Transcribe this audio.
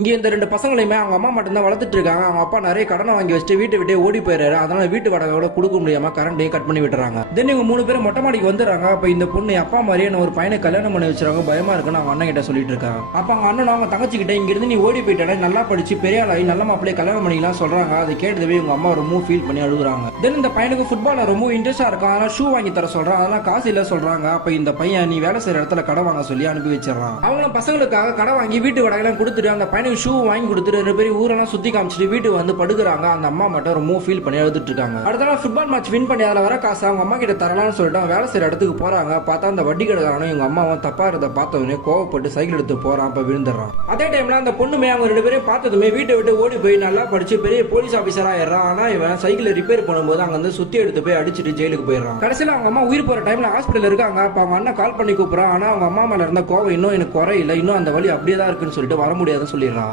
இங்க இந்த 2 பசங்களையுமே அவங்க அம்மா மட்டும் தான் வளர்த்துட்டு இருக்காங்க. அவங்க அப்பா நிறைய கடனை வாங்கி வச்சுட்டு வீட்டை விட்டே ஓடி போயிடுறாரு. அதனால வீட்டு வாடகையோட கொடுக்க முடியாம கரண்டையும் கட் பண்ணி விட்டுறாங்க. தென் இவங்க 3 பேரும் மொட்டை மாடிக்கு வந்துடுறாங்க. அப்ப இந்த பொண்ணு அப்பா மாதிரியே ஒரு பையனை கல்யாணம் பண்ணி வச்சிருக்காங்க, பயமா இருக்குன்னு அவங்க அண்ணன் கிட்ட சொல்லிட்டு இருக்காங்க. அப்ப அவங்க அண்ணன் அவங்க தங்கச்சி கிட்ட இங்க இருந்து நீ ஓடி போயிட்டா நல்லா படிச்சு பெரிய ஆளாகி நல்ல மாப்பிள்ளைய கல்யாணம் பண்ணிக்கலாம் சொல்றாங்க. அதை கேட்டதவே இவங்க அம்மா ரொம்ப ஃபீல் பண்ணி அழுகுறாங்க. தென் இந்த பையனுக்கு ஃபுட்பால் ரொம்ப இன்ட்ரெஸ்டா இருக்கும். அதனால ஷூ வாங்கி தர சொல்றான். அதெல்லாம் காசு இல்ல சொல்றாங்க. அப்ப இந்த பையன் நீ வேலை செய்யற இடத்துல கடை வாங்க சொல்லி அனுப்பி வச்சிடறான். அவங்களும் பசங்களுக்காக கடை வாங்கி வீட்டு வாடகைலாம் கொடுத்துட்டு அந்த பையனுக்கு ஷூ வாங்கி கொடுத்து 2 பேரும் ஊரெல்லாம் சுத்தி காமிச்சிட்டு வீட்டுக்கு வந்து படுக்கிறாங்க. அந்த அம்மா மட்டும் ரொம்ப ஃபீல் பண்ணி அழுதுட்டு இருக்காங்க. அடுத்த நாள் ஃபுட்பால் மேட்ச் வின் பண்ணி அதில் வர காசு அவங்க அம்மா கிட்ட தரலாம்னு சொல்லிட்டு வேலை செய்யற இடத்துக்கு போறாங்க. பார்த்தா அந்த வட்டி கடைக்காரனும் இவங்க அம்மாவும் தப்பா இருந்த பார்த்தவனே கோவப்பட்டு சைக்கிள் எடுத்து போறான். அப்ப விழுந்துடுறான். அதே டைம்ல அந்த பொண்ணுமே அவங்க 2 பேரும் பார்த்ததுமே வீட்டை விட்டு ஓடி போய் நல்லா படிச்சு பெரிய போலீஸ் ஆபீசரா ஆயிடுறான். ஆனா இவன் சைக்கிளை ரிப்பேர் பண்ணும்போது அங்க வந்து சுத்தி எடுத்து போய் அடிச்சுட்டு ஜெயிலுக்கு போயிடுறான். கடைசியில் அவங்க அம்மா உயிர் போற டைம்ல ஹாஸ்பிட்டல் இருக்காங்க. அப்ப அவங்க அண்ணன் கால் பண்ணி கூப்பிடுறான். ஆனா அவங்க அம்மா மேல இருந்த கோவம் இன்னும் எனக்கு குறையில, இன்னும் அந்த வலி அப்படியே தான் இருக்குன்னு சொல்லிட்டு வர முடியாதுன்னு சொல்லிடுறான்.